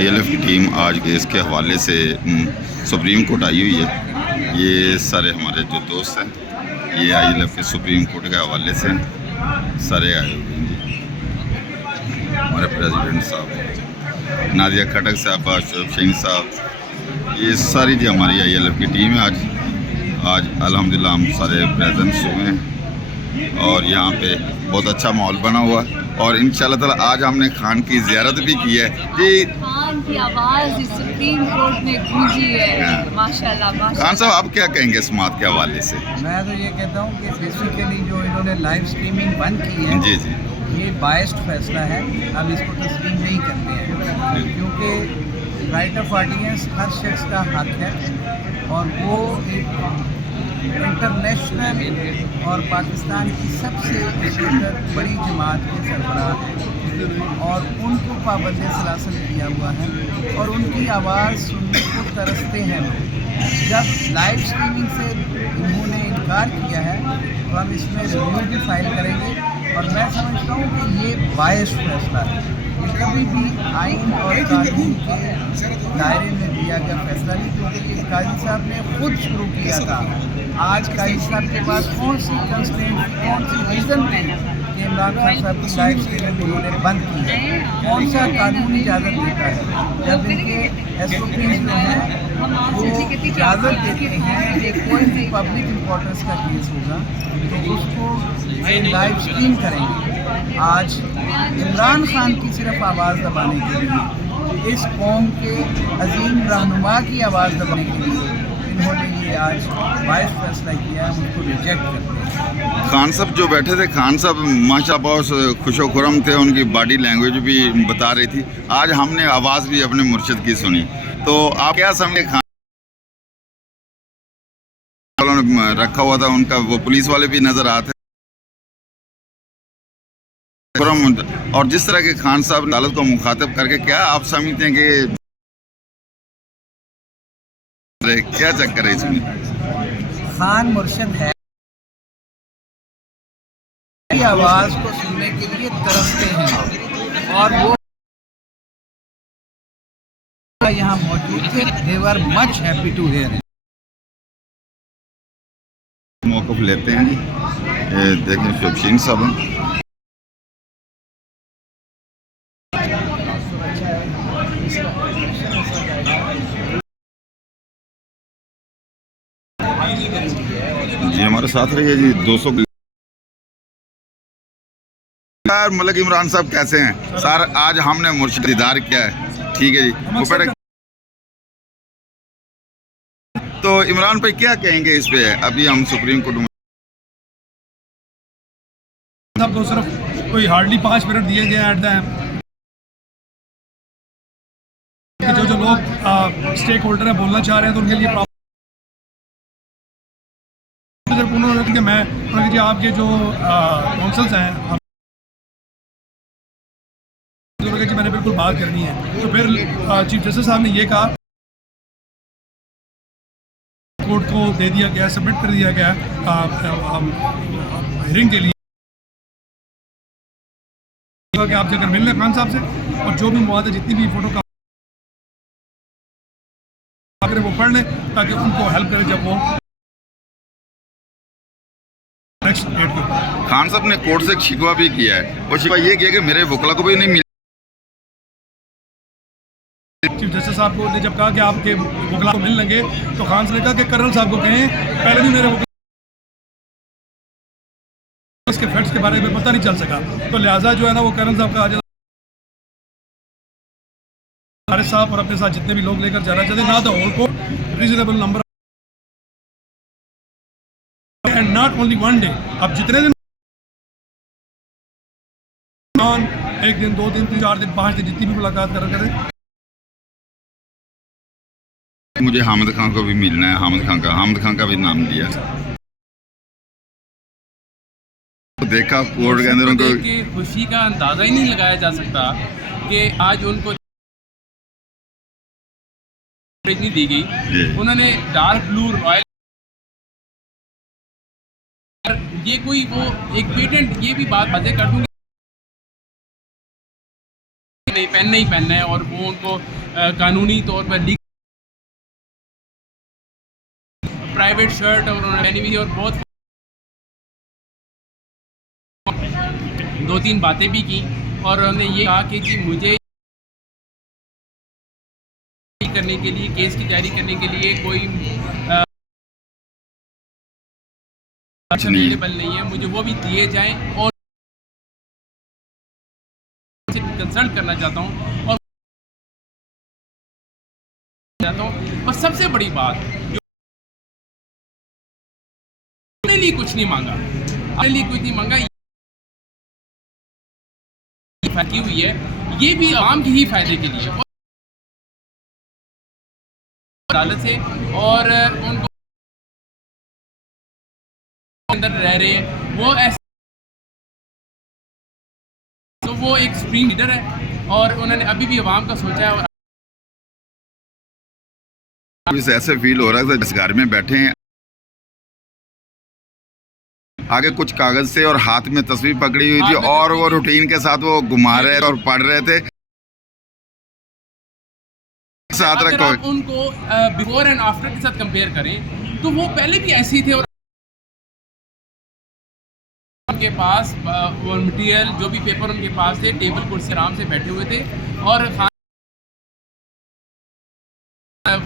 आईएलएफ की टीम आज केस के हवाले से सुप्रीम कोर्ट आई हुई है। ये सारे हमारे जो दोस्त हैं ये आईएलएफ के सुप्रीम कोर्ट के हवाले से सारे आए हुए हैं जी। हमारे प्रेसिडेंट साहब, नादिया खटक साहब, अशरफ शहीन साहब, ये सारी जो हमारी आईएलएफ की टीम है आज अल्हम्दुलिल्लाह हम सारे प्रेजेंट्स हुए हैं और यहाँ पे बहुत अच्छा माहौल बना हुआ है। और इंशाल्लाह ताला आज हमने खान की ज़ियारत भी की है जी। खान की आवाज़ इस सुप्रीम कोर्ट में गूंजी है। माशाल्लाह माशाल्लाह। खान साहब आप क्या कहेंगे समात के हवाले से? मैं तो ये कहता हूँ कि बेसिकली जो इन्होंने लाइव स्ट्रीमिंग बंद की है जी जी, ये बायस्ड फैसला है। हम इसको तस्लीम नहीं करते हैं क्योंकि राइट ऑफ ऑडियंस हर शख्स का हक है और वो एक इंटरनेशनल और पाकिस्तान की सबसे बड़ी जमात के सरबराह हैं और उनको पाबंद सलासल किया हुआ है और उनकी आवाज़ सुनने को तरसते हैं लोग। जब लाइव स्ट्रीमिंग से इन्होंने इनकार किया है तो हम इसमें रिव्यू भी फाइल करेंगे और मैं समझता हूँ कि ये बायस्ड फैसला है। ये कभी भी आइन और कानून के दायरे में दिया गया फैसला नहीं, क्योंकि ये काजी साहब ने खुद शुरू किया था। आज काजी साहब के पास कौन सी कंस्टेंट, कौन सी रीज़न थी कि इमरान खान साहब की लाइव स्ट्रीमिंग उन्होंने बंद की है? कौन सा कानून इजाज़त देता है? जब इनके SOP जो हैं वो इजाज़त देते हैं कि कोई भी पब्लिक इम्पोर्टेंस का केस होगा तो उसको लाइव स्ट्रीम करेंगे। आज इमरान खान की सिर्फ आवाज़ दबाने के लिए, इस कौम के अजीम रहनुमा की आवाज़ दबाने के लिए इन्होंने ये आज बायस फैसला किया है, उनको रिजेक्ट करते हैं। खान साहब जो बैठे थे, खान साहब माशाल्लाह बहुत खुशो खुरम थे, उनकी बॉडी लैंग्वेज भी बता रही थी। आज हमने आवाज़ भी अपने मुर्शिद की सुनी, तो आप क्या समझे? खान रखा हुआ था उनका, वो पुलिस वाले भी नज़र आते और जिस तरह के खान साहब अदालत को मुखातिब करके, क्या आप समझते हैं कि क्या चक्कर है इसमें? खान मुर्शिद है, आवाज़ को सुनने के लिए तरसते हैं और वो यहाँ मौजूद थे। They were much happy to here. मौक़िफ़ लेते हैं जी। देखें शहीन साहब हैं, जी हमारे साथ रहिए जी। 200 मलिक इमरान साहब कैसे हैं सर? आज हमने मुर्शिद दीदार किया है, ठीक है जी। ऊपर तो इमरान भाई क्या कहेंगे इस पे? अभी हम सुप्रीम कोर्ट में साहब तो सिर्फ कोई हार्डली 5 मिनट दिए गए एट द जो लोग स्टेक होल्डर है बोलना चाह रहे हैं तो उनके लिए उन्होंने कि मैं जी आपके जो काउंसल्स हैं कि मैंने बिल्कुल बात करनी है, तो फिर चीफ जस्टिस साहब ने ये कहा, कोर्ट को दे दिया गया, सबमिट कर दिया गया हियरिंग के लिए कि आप जाकर मिल लें खान साहब से और जो भी मवाद है, जितनी भी फोटो का वो पढ़ लें ताकि उनको हेल्प करें जब वो नेक्स्ट डेट के ऊपर। खान साहब ने कोर्ट से शिकवा भी किया है, और शिकवा ये किया कि मेरे वकला को भी नहीं मिला। चीफ जस्टिस साहब को ने जब कहा कि आपके वकला को मिल लेंगे तो खान साहब ने कहा कि कर्नल साहब को कहें पहले भी मेरे इसके फैक्ट्स के बारे में पता नहीं चल सका, तो लिहाजा जो है ना वो कर्नल साहब का आज साहब और अपने साथ जितने भी लोग लेकर जाना चाहते ना तो होल को reasonable number and not only one day. अब जितने दिन, एक दिन, 2 दिन, 3, 4 दिन, 5 दिन, जितनी भी मुलाकात करें। मुझे हामिद खान को भी मिलना है, हामिद खान का भी नाम दिया। तो देखा कोर्ट के अंदर उनको खुशी का अंदाज़ा ही नहीं लगाया जा सकता कि आज उनको नहीं दी गई। उन्होंने डार्क ब्लू रॉयल, ये कोई वो एक पेटेंट, ये भी बात बातें कर दूंगी नहीं, पहनना ही पहनना है, और वो उनको कानूनी तौर पर प्राइवेट शर्ट और उन्होंने पहनी हुई, और बहुत 2-3 बातें भी की, और उन्होंने ये कहा कि जी मुझे करने के लिए, केस की तैयारी करने के लिए कोई अवेलेबल नहीं है, मुझे वो भी दिए जाएं, और कंसल्ट करना चाहता हूँ और सबसे बड़ी बात, जो अपने लिए कुछ नहीं मांगा, अपने लिए कुछ नहीं मांगा, की हुई है, ये भी आवाम के ही फायदे के लिए, और अदालत से, और उनको अंदर रह रहे हैं वो ऐसे, तो वो एक सुप्रीम लीडर है, और उन्होंने अभी भी आवाम का सोचा है। और ऐसे फील हो रहा है जिस घर में बैठे हैं, आगे कुछ कागज से और हाथ में तस्वीर पकड़ी हुई थी, और वो रूटीन के साथ वो घुमा रहे थे और पढ़ रहे थे। साथ अगर रखो, आप उनको बिफोर एंड आफ्टर के साथ कंपेयर करें तो वो पहले भी ऐसे ही थे, और उनके पास वो मटेरियल जो भी पेपर उनके पास थे, टेबल कुर्सी आराम से बैठे हुए थे, और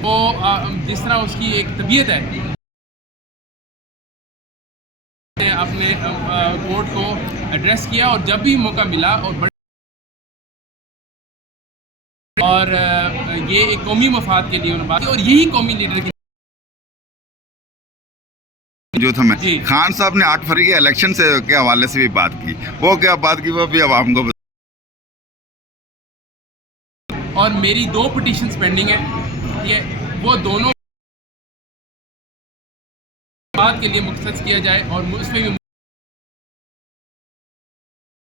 वो जिस तरह उसकी एक तबीयत है, अपने कोर्ट को एड्रेस किया, और जब भी मौका मिला और ये एक कौमी मफाद के लिए उन्होंने बात की, और यही कौमी लीडर की जो था। मैं खान साहब ने 8 फरवरी के इलेक्शन से के हवाले से भी बात की, वो क्या बात की वो भी आवाम को। और मेरी 2 पिटीशंस पेंडिंग है, ये वो दोनों बात के लिए मुख्तस किया जाए, और उसमें भी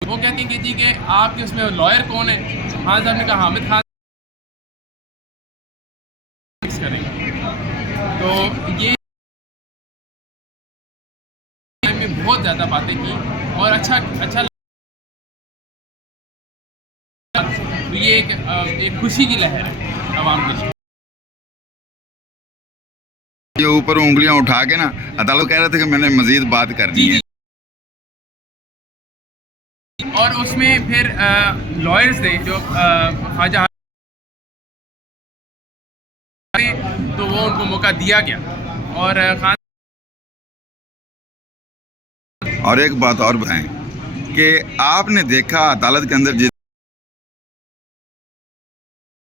वो कहते हैं कि जी कि आपके उसमें लॉयर कौन है, खान साहब ने कहा हामिद खान करेंगे, तो ये में बहुत ज़्यादा बातें की, और अच्छा तो ये एक खुशी की लहर है आवाम के लिए। ये ऊपर उंगलियां उठा के ना अदालत कह रहे थे कि मैंने मजीद बात करनी है, और उसमें फिर लॉयर्स ने जो ख्वाजा, तो वो उनको मौका दिया गया, और खान। और एक बात और बताएं कि आपने देखा अदालत के अंदर जिस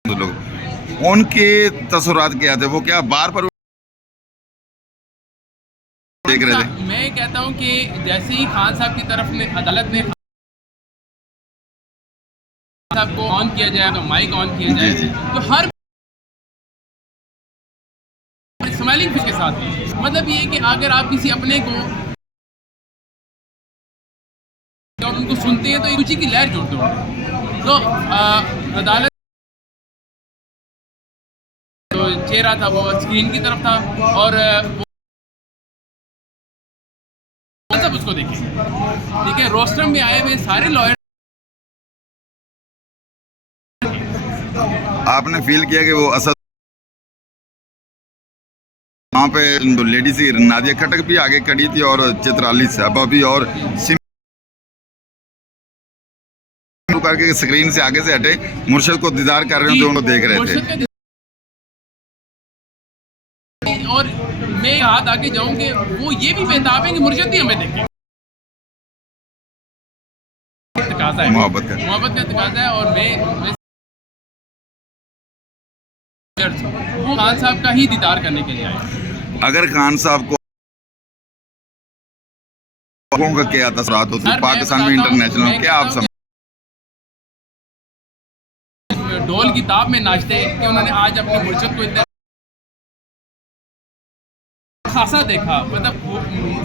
लोग उनके तसुरात क्या थे, वो क्या बार पर देख रहे थे? मैं कहता हूं कि जैसे ही खान साहब की तरफ ने अदालत ने साहब को ऑन किया जाएगा, माइक ऑन किया जाए, तो हर स्माइलिंग फेस के साथ, मतलब ये है कि अगर आप किसी अपने को और उनको सुनते हैं तो एक खुशी की लहर जोड़ते हो। तो अदालत जो चेहरा था वो स्क्रीन की तरफ था, और वो सब उसको देखें, ठीक है। रोस्टर में आए हुए सारे लॉयर, आपने फील किया कि वो असद वहाँ पे जो लेडी सी नादिया खटक भी आगे खड़ी थी, और चित्राली साहबा भी, और करके स्क्रीन से आगे से हटे मुर्शद को दीदार कर रहे हो, तो उनको देख रहे थे। और मैं हाथ आगे जाऊंगे, वो ये भी बेताब है कि मुर्शद भी हमें देखे, मोहब्बत का तकाजा है, और मैं वो खान साहब का ही दीदार करने के लिए आए। अगर खान साहब को का क्या तसरात होती है पाकिस्तान में इंटरनेशनल, क्या आप समझ ढोल की ताब में नाचते कि उन्होंने आज अपने मुर्शद को इतना खासा देखा, मतलब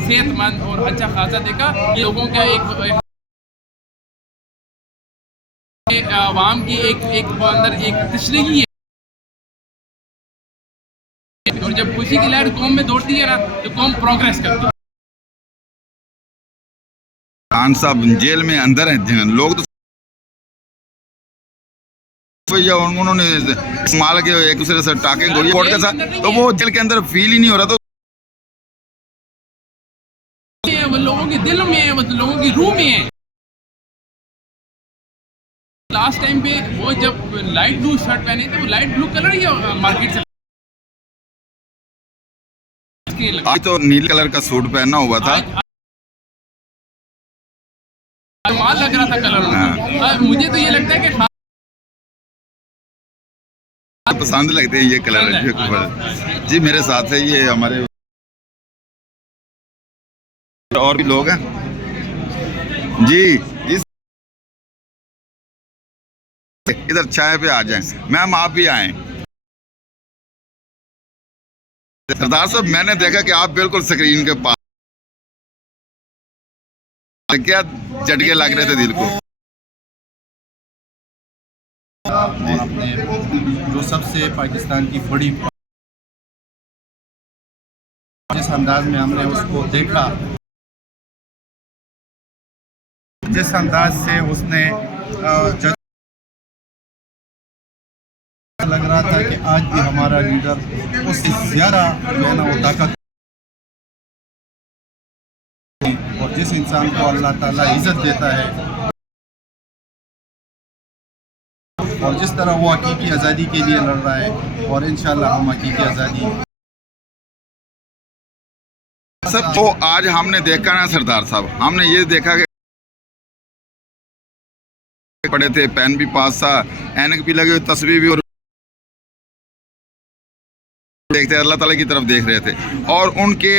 सेहतमंद और अच्छा खासा देखा। लोगों का एक आवाम की एक अंदर एक तशरीही है, और जब खुशी की लहर कौम में दौड़ती है ना, तो कौम प्रोग्रेस करती है। खान साहब जेल में अंदर हैं, लोग तो भैया उन्होंने माल के एक दूसरे से टाके गोली कोर्ट के साथ, तो वो जेल के अंदर फील ही नहीं हो रहा। तो वो लोगों के दिल में है, वो लोगों की रूह में है। लास्ट टाइम पे वो जब लाइट ब्लू शर्ट पहने थे, वो लाइट ब्लू कलर ही मार्केट से आज तो नीले कलर का सूट पहना हुआ था, माल लग रहा था कलर। मुझे तो ये लगता है कि पसंद लगते हैं ये कलर। जी मेरे साथ है ये हमारे और भी लोग हैं जी। इधर चाय पे आ जाएं, मैम आप भी आए। सरदार साहब मैंने देखा कि आप बिल्कुल स्क्रीन के पास, क्या झटके लग रहे थे दिल को। जो सबसे पाकिस्तान की बड़ी, जिस अंदाज में हमने उसको देखा, जिस अंदाज से उसने लग रहा था कि आज भी हमारा लीडर उससे ज़्यादा जो है ना वो ताकत, और जिस इंसान को अल्लाह ताला इज़्ज़त देता है और जिस तरह वो हकीकी आज़ादी के लिए लड़ रहा है, और इंशाल्लाह हम हकीकी आज़ादी सब तो आज हमने देखा ना सरदार साहब, हमने ये देखा कि पढ़े थे, पेन भी पास था, ऐनक भी लगे हुए, तस्वीर भी, और देखते अल्लाह ताला की तरफ देख रहे थे। और उनके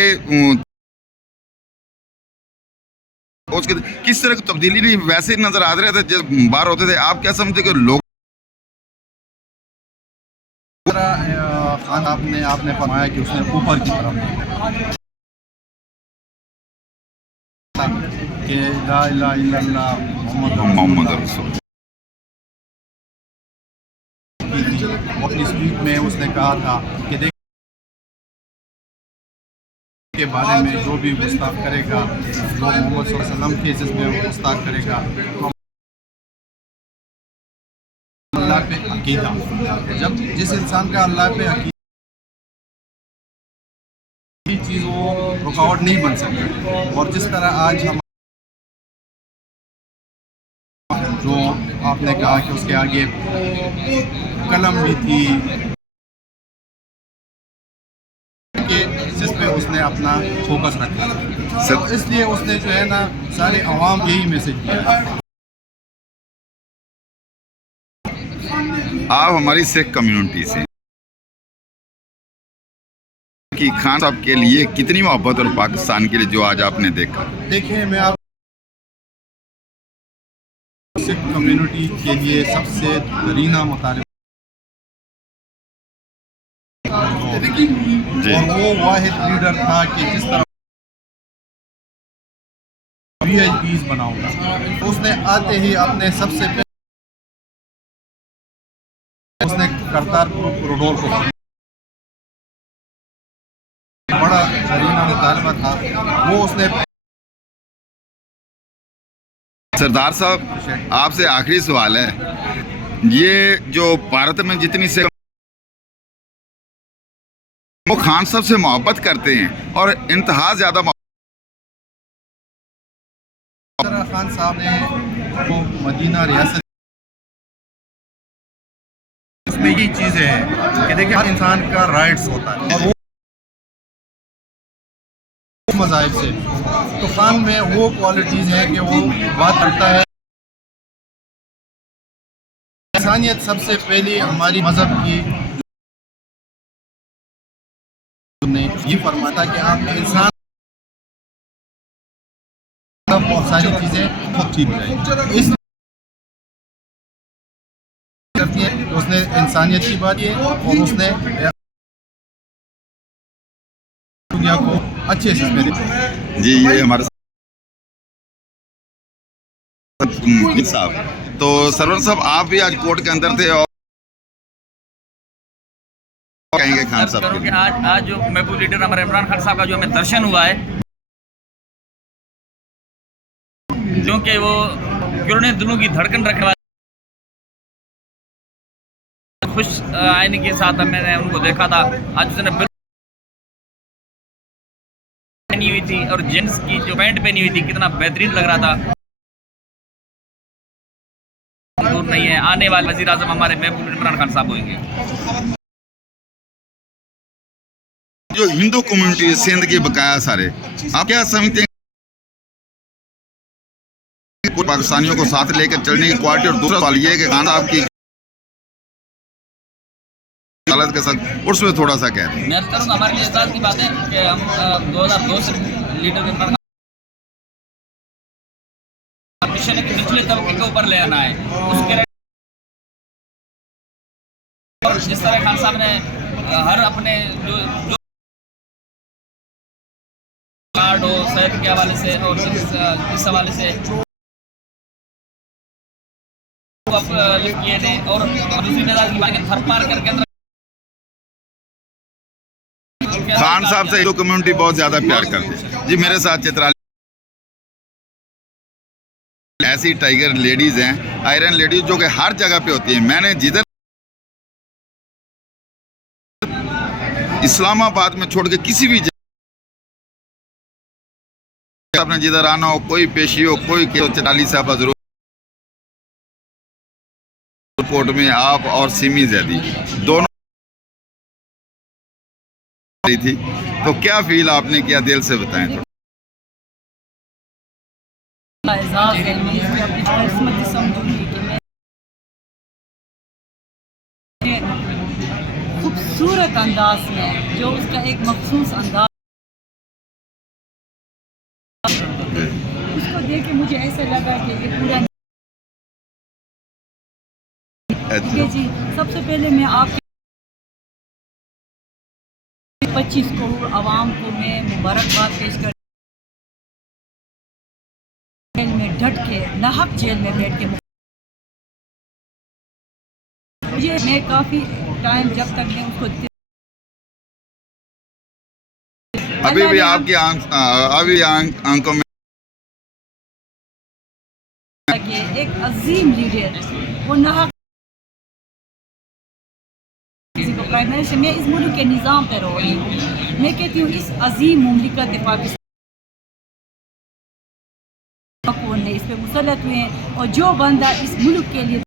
उसके किस तरह की तब्दीली नहीं वैसे ही नजर आ रहे थे जब बाहर होते थे। आप क्या समझते कि लोग खान आपने फरमाया कि उसने ऊपर की तरफ कि ला इलाहा इल्लल्लाह मोहम्मद रसूल अपनी स्पीच में उसने कहा था कि देख के बारे में जो भी गुस्ताख करेगा, जो मोहम्मद सल्लल्लाहु अलैहि वसल्लम के जिसमें गुस्ताख करेगा, तो अल्लाह पे अकीदा, जब जिस इंसान का अल्लाह पे अकीदा चीज़ वो रुकावट नहीं बन सकती। और जिस तरह आज हम जो आपने कहा कि उसके आगे कलम भी थी कि जिस पे उसने अपना फोकस रखा, तो इसलिए उसने जो है ना सारे अवाम यही मैसेज दिया। आप हमारी सिख कम्युनिटी से कि खान साहब के लिए कितनी मोहब्बत और पाकिस्तान के लिए जो आज आपने देखा। देखिए मैं आप सिख कम्युनिटी के लिए सबसे दरीना मुतालिब, और वो वाहिद लीडर था कि जिस तरह VIPs बनाऊंगा, तो उसने आते ही अपने सबसे पहले उसने करतारपुर कॉरिडोर को बड़ा दरीना मुतालबा था, वो उसने। सरदार साहब आपसे आखिरी सवाल है, ये जो भारत में जितनी से वो खान साहब से मोहब्बत करते हैं और इंतहा ज्यादा खान साहब ने वो मदीना रियासत, इसमें यही चीज़ें हैं कि देखिए हर इंसान का राइट्स होता है, और वो मज़ाहिब से, तो खान में वो क्वालिटीज़ हैं कि वो बात करता है इंसानियत सबसे पहली हमारी मज़हब की ने ये फरमाता कि आप इंसान बहुत सारी चीज़ें खूब ठीक हो जाएंगी। इस करती है उसने इंसानियत की बात की और उसने दुनिया को अच्छे से इसमें देखा। जी ये हमारे साहब, तो सरवर साहब आप भी आज कोर्ट के अंदर थे और कहेंगे खान साहब के आज जो महबूब लीडर हमारे इमरान खान साहब का जो हमें दर्शन हुआ है, क्योंकि वो दिलों की धड़कन रखने वाले खुश आईने के साथ मैंने उनको देखा था। आज उसने पहनी हुई थी और जेंट्स की जो पैंट पहनी हुई थी कितना बेहतरीन लग रहा था। दूर नहीं है, आने वाले वज़ीर आज़म हमारे महबूब इमरान खान साहब होंगे। जो हिंदू कम्युनिटी सिंध की बकाया सारे, आप क्या समझते हैं पाकिस्तानियों को साथ लेकर चलने की क्वालिटी? और दूसरा सवाल ये है कि खान साहब की हालत के साथ उसमें थोड़ा सा कह दें। मैं करूँगा, हमारे लिए इस की बात है कि हम 2002 से लीडर मिशन है कि निचले तबके के ऊपर ले आना है। उसके और जिस तरह खान साहब ने हर अपने जो कार्ड हो सेहत के हवाले से और इस हवाले से लिफ्ट किए थे और दूसरी नज़र की बात थर पार करके अंदर खान साहब से हिंदू कम्युनिटी बहुत ज्यादा प्यार करते हैं जी। मेरे साथ चित्राली ऐसी टाइगर लेडीज हैं, आयरन लेडीज, जो कि हर जगह पे होती हैं। मैंने जिधर इस्लामाबाद में छोड़ के किसी भी जगह आपने जिधर आना हो, कोई पेशी हो, कोई चित्राली साहब जरूर कोर्ट में आप और सिमी जैदी दोनों थी। तो क्या फील आपने किया, दिल से बताएं थोड़ा। एजाज़ है, मैं इसमें अपनी किस्मत समझूंगी कि मैं खूबसूरत अंदाज में, जो उसका एक मखसूस अंदाज, उसको देख के मुझे ऐसा लगा कि ये पूरा ठीक है जी। सबसे पहले मैं आपके 25 करोड़ आवाम को मैं मुबारकबाद पेश कर, जेल में डट के, नाहक जेल में बैठ के मुझे, मैं काफ़ी टाइम जब तक मैं उसको अभी भी आपकी आंखों में एक अजीम लीडर वो नाहक प्राइम मिनिस्टर, मैं इस मुल्क के निज़ाम पर रो रही हूँ। मैं कहती हूँ इस अजीम मुमलिकत पाकिस्तान ने इस पर मुसल्लत हुए हैं, और जो बंदा इस मुल्क के लिए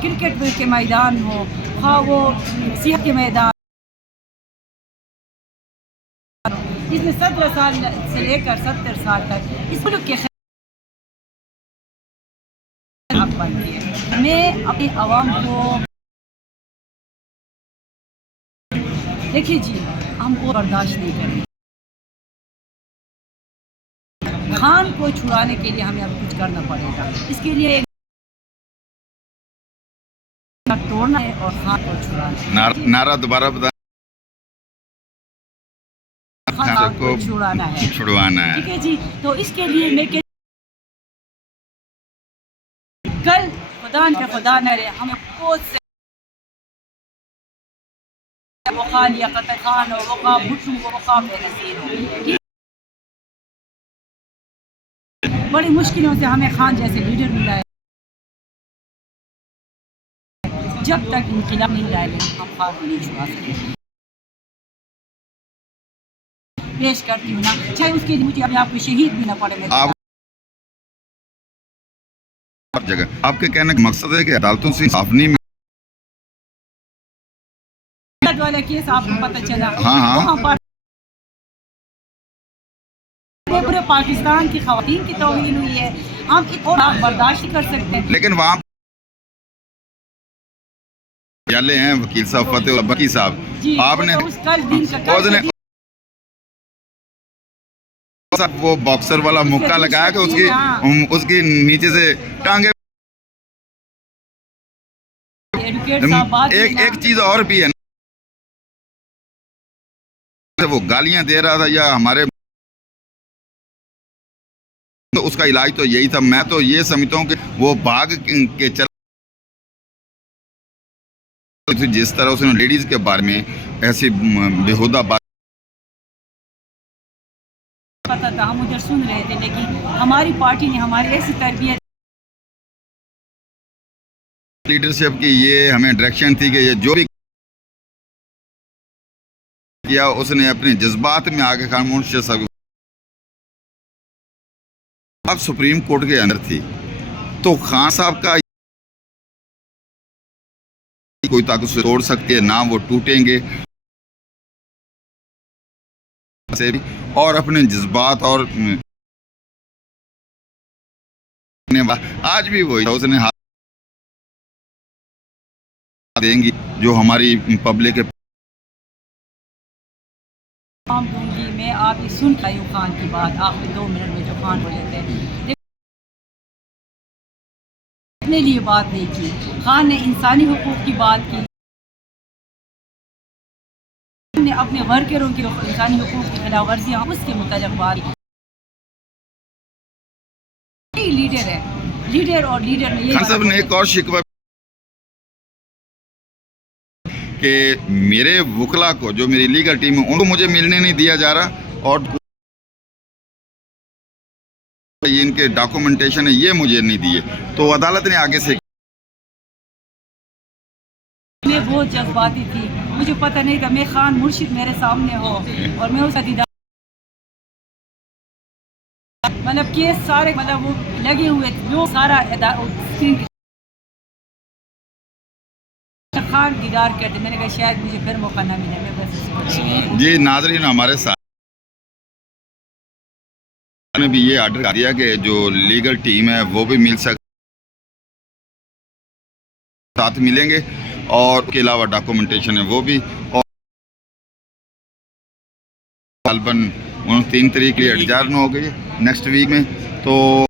क्रिकेट के मैदान हो, हाँ वो सियाह के मैदान, इसने 17 साल से लेकर 70 साल तक इस मुल्क के मैं अपनी आवाम को, देखिए जी, हम वो बर्दाश्त नहीं करेंगे। खान को छुड़ाने के लिए हमें अब कुछ करना पड़ेगा। इसके लिए तोड़ना है और खान को छुड़ाना है। नारा दोबारा बता। खान को छुड़ाना है, छुड़वाना है, ठीक है जी। तो इसके लिए मैं कल खुदा न रहे, हमें बहुत से वक़ा लियाक़त खान और वक़ा भुट्टो को वक़ा बेनज़ीर हो, बड़ी मुश्किलों से हमें खान जैसे लीडर मिला है। जब तक इनक़िलाब नहीं लाएंगे हम खान को नहीं छुड़ा सकते। पेश करती हूँ ना, चाहे उसके लिए मुझे अपने आप को शहीद भी ना पड़े। मैं जगह आपके कहने का मकसद है कि अदालतों से इंसाफ नहीं वाला केस आपको पता चला, हाँ। वहाँ पर पूरे पाकिस्तान की ख़वातीन की तौहीन हुई है। हम एक और बर्दाश्त नहीं कर सकते। लेकिन वहाँ जाले हैं वकील साहब फतेह बकी साहब, आपने उस कल दिन का वो बॉक्सर वाला मुक्का लगाया कि उसकी नीचे से टांगे। एक चीज और भी है, वो गालियां दे रहा था या हमारे, तो उसका इलाज तो यही था। मैं तो ये समझता हूँ कि वो भाग के चल, जिस तरह उसने लेडीज के बारे में ऐसी बेहुदा बात पता था, हम उधर सुन रहे थे, लेकिन हमारी पार्टी ने हमारी ऐसी तरबियत लीडरशिप की ये हमें डायरेक्शन थी कि ये जो भी किया उसने अपने जज्बात में आगे खान मुंशी साहब अब सुप्रीम कोर्ट के अंदर थी, तो खान साहब का कोई ताकत से तोड़ सकती है ना, वो टूटेंगे से भी, और अपने जज्बात और आज भी वही उसने हाथ देंगी जो हमारी पब्लिक के दूंगी मैं। आप ये सुन पाई खान की बात आखिरी 2 मिनट में जो खान बोले थे, अपने लिए बात नहीं की। खान ने इंसानी हुकूक की बात की, ने अपने वर्करों की इंसानी हुकूक की खिलाफ वर्जियाँ उसके मुताबिक बात की। लीडर है, लीडर और लीडर में खान साहब ने एक और शिकवा कि मेरे वकला को जो मेरी लीगल टीम है उनको मुझे मिलने नहीं दिया जा रहा, और ये इनके डॉक्यूमेंटेशन है ये मुझे नहीं दिए, तो अदालत ने आगे से मैं बहुत जज्बाती थी, मुझे पता नहीं था। मैं खान मुर्शिद मेरे सामने हो और मैं उसका दीदार मतलब केस सारे मतलब वो लगे हुए थे, जो सारा खान दीदार करते। मैंने कहा शायद मुझे फिर मौका ना मिले। मैं बस जी नाजरीन हमारे साथ ने भी ये आर्डर दिया कि जो लीगल टीम है वो भी मिल साथ मिलेंगे, और उसके अलावा डॉक्यूमेंटेशन है वो भी, और गालबन 3 तारीख के लिए एडजर्न हो गई नेक्स्ट वीक में। तो